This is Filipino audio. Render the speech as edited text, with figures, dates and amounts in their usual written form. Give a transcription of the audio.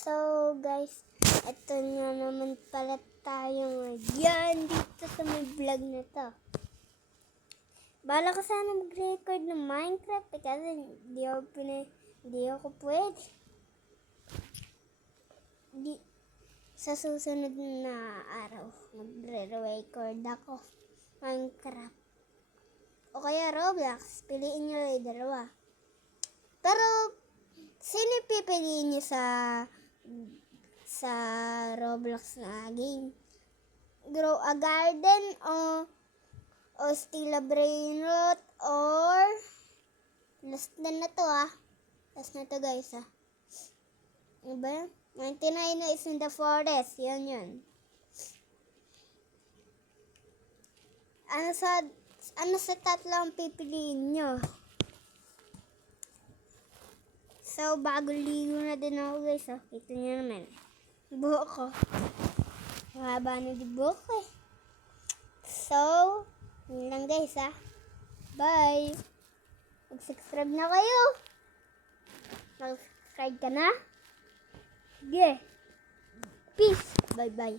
So guys, eto na naman pala tayo ngayon dito sa may vlog na to. Bala ko sana mag-record ng Minecraft kasi hindi ako pwede. Sa susunod na araw, magre-record ako Minecraft. O kaya Roblox, piliin nyo yung dalawa. Pero, sino pipiliin nyo sa Roblox na game? Grow a garden o steal a brain rot or last na to Last na to guys Ano ba yan? 99 is in the forest. Yun. Ano sa tatlong pipiliin nyo? So, bago ligo na din ako guys. Kita nyo naman. Buhok ko. Mahaba na di buhok ko So, yun lang guys Bye! Mag-subscribe na kayo. Mag-subscribe ka na? Sige. Peace. Bye-bye.